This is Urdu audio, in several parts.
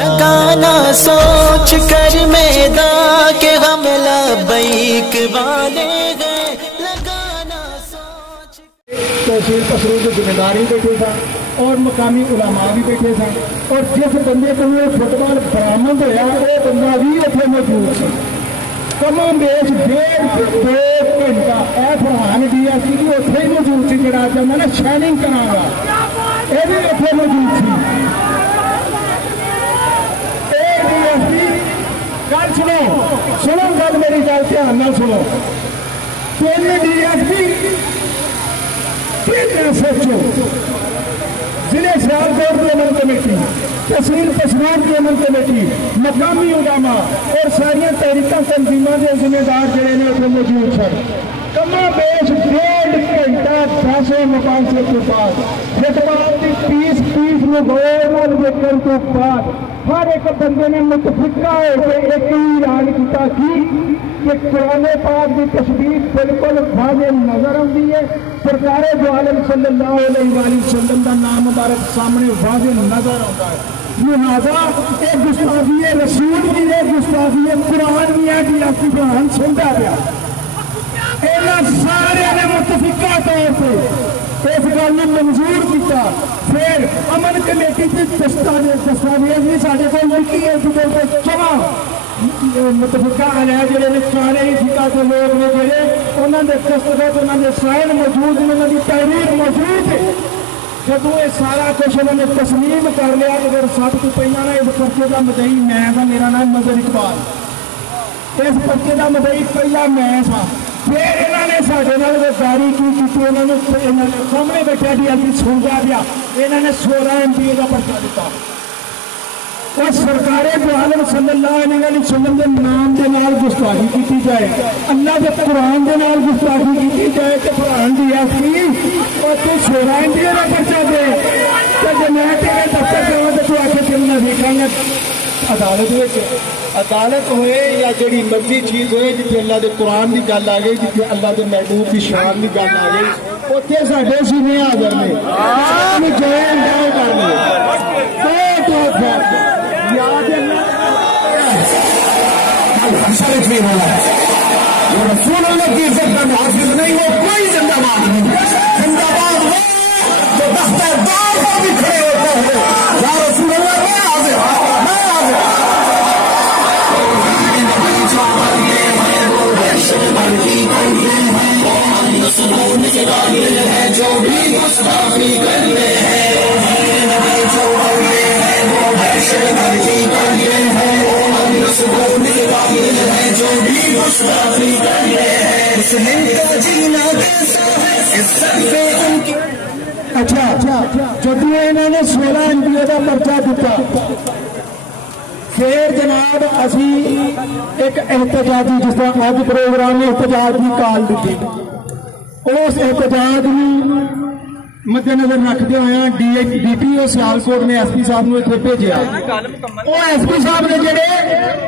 لگانا سوچ کر میدان کے ہم لبیک والے گئے، لگانا سوچ توصیل تشریح کی ذمہ داری بیٹھے تھا اور مقامی علماء بھی بیٹھے تھے، اور جس بندے کو فٹ بال برآمد ہوا وہ بندہ بھی اتنے موجود تھا۔ کم و بیش 1.5 گھنٹہ اے فرحان ڈی ایس پی بھی اتنے ہی موجود سی، جڑا میں نا شائننگ کرا گا یہ بھی اتنے موجود سی۔ گل سنو گل میری گل دھیان نال سنو، 3 D S P 3 S H O, ضلع سیالکوٹ کی عمل کمیٹی، تحصیل پشمار کی عمل کمیٹی، مقامی علماء اور ساری تحریکاں تنظیموں کے ذمہ دار جڑے نے اتنے موجود سن۔ کما بیش 1.5 گھنٹہ 10 مقاصد کے بعد فٹ بال کی 30 میں گول دیکھنے کے بعد ہر ایک بندے نے متفقہ ہو کے ایک ہی اعلان کیا کہ قرآن پاک کی تشریح بالکل واضح نظر آتی ہے، سرکار دو عالم صلی اللہ علیہ وآلہ وسلم کا نام مبارک سامنے واضح نظر آتا ہے۔ لہٰذا ایک گستاخی رسول کی ایک گستاخی قرآن بھی ہے کہ آپ کی قرآن سنتا گیا۔ سارے نے متفقہ طور سے اس گل نے منظور کیا، پھر امن کمیٹی کی دستاویز بھی سارے کو لکھی ہے کہ 4 متفقہ علیہ جڑے نے 4 ہی فقہ کے لوگ نے جڑے انہوں نے دستخط انہوں نے سائن موجود انہوں کی تحریر موجود ہے۔ جب یہ سارا کچھ انہوں نے تسلیم کر لیا اگر سب کو پہنا نا اس پرچے کا مدعی میں تھا، میرا نام نظر اقبال، اس پرچے کا مدعی پہلا میں تھا۔ پھر انہوں نے سارے غداری کی انہوں نے سامنے بیٹھا ڈی ایس پی سنگا دیا، انہوں نے 16 MPA کا پرچہ دیتا اور سرکار دو عالم صلی اللہ علیہ وسلم کے نام کے نال گستاخی کی جائے، اللہ کے قرآن کے نال گستاخی کی جائے تو قرآن ڈی ایس پی اور تو 16 MPA کا پرچہ دے تو جب میں تیرے دفتر جاؤں تو آ کے تم نہ دیکھیں گے عدالت ہوئے یا جڑی مرضی چیز ہوئے جتنے اللہ دے قرآن کی گل آ گئی، جتنے اللہ دے محبوب کی شان کی گل آ گئی، اتنے سارے سینے حاضر نے رسول اللہ کی عزت کا محافظ نہیں ہو کوئی زندہ باد نہیں، زندہ باد ہو تو دفتر دار پر بھی کھڑے ہوتا ہے یا رسول اللہ میں حاضر میں حاضر۔ جو بھی گستاخی کرتے ہیں جو بھی گستاخی کرتے ہیں مسلم کا جینا کیسا ہے اس سب پہ ان کی۔ اچھا جب انہوں نے 16 MPA کا پرچہ دیتا پھر جناب اسی ایک احتجاجی جس طرح آج پروگرام نے احتجاج کی کال دیتی، اس احتجاج میں مد نظر رکھتے ہوئے ڈی پی او سیالکوٹ نے ایس پی صاحب نے اتنے بھیجا، وہ ایس پی صاحب نے جڑے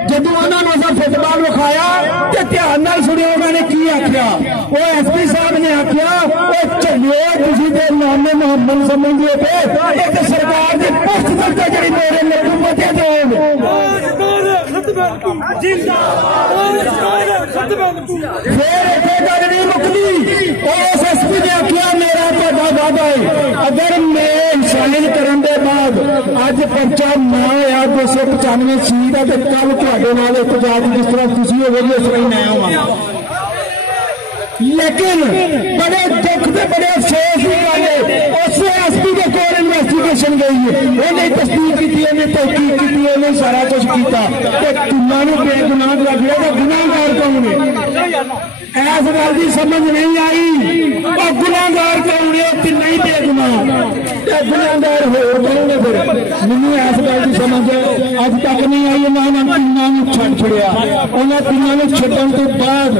جدو انہوں نے فٹ بال وکھایا تو دھیان نال سنیا انہوں نے کی آخیا، وہ ایس پی صاحب نے آخیا وہ چلو تھی تو نام محمد سمجھتے پہ ایک سرکار کی پوسٹ کرتے جی میرے حکومت پھر اتنے گل نہیں مکلی، اس ایس پی نے آخیا میرا وعدہ ہے اگر میں شامل کرنے کے بعد اج پرچہ نہ ہوا 295 سیٹ ہے تو کل تے احتجاج جس طرح خوشی ہوگی اس طرح میں آؤں، لیکن بڑے دکھ سے بڑے افسوس کی گل ہے اس ایس پی کے کول انویسٹیگیشن گئی ہے، انہیں تصدیق کی انہیں تحقیق کی انہیں سارا کچھ کیا تو تمہوں بے گناہ لگ رہا تو گناہگار کون ہے؟ ایس گل کی سمجھ نہیں آئی اور گناہگار کون ہے؟ تین ہی بے گناہ گناہگار ہو کون ہے؟ پھر مجھے ایس گل کی سمجھ اج تک نہیں آئی، انہوں نے چھڈ چھڑیا، انہیں تینوں چھڈن کے بعد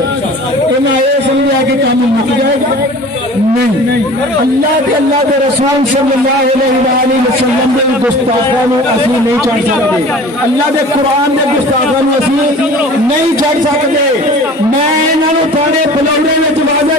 انہیں یہ سمجھا کہ کام مک جائے گا نہیں، اللہ کے رسول صلی اللہ علیہ وآلہ وسلم کے گستاخاں نوں اسی نہیں چڑھ سکتے، اللہ کے قرآن کے گستاخاں نوں اسی نہیں چڑھ سکتے۔ میں انہوں نے تھوڑے بلوڑے میں واضح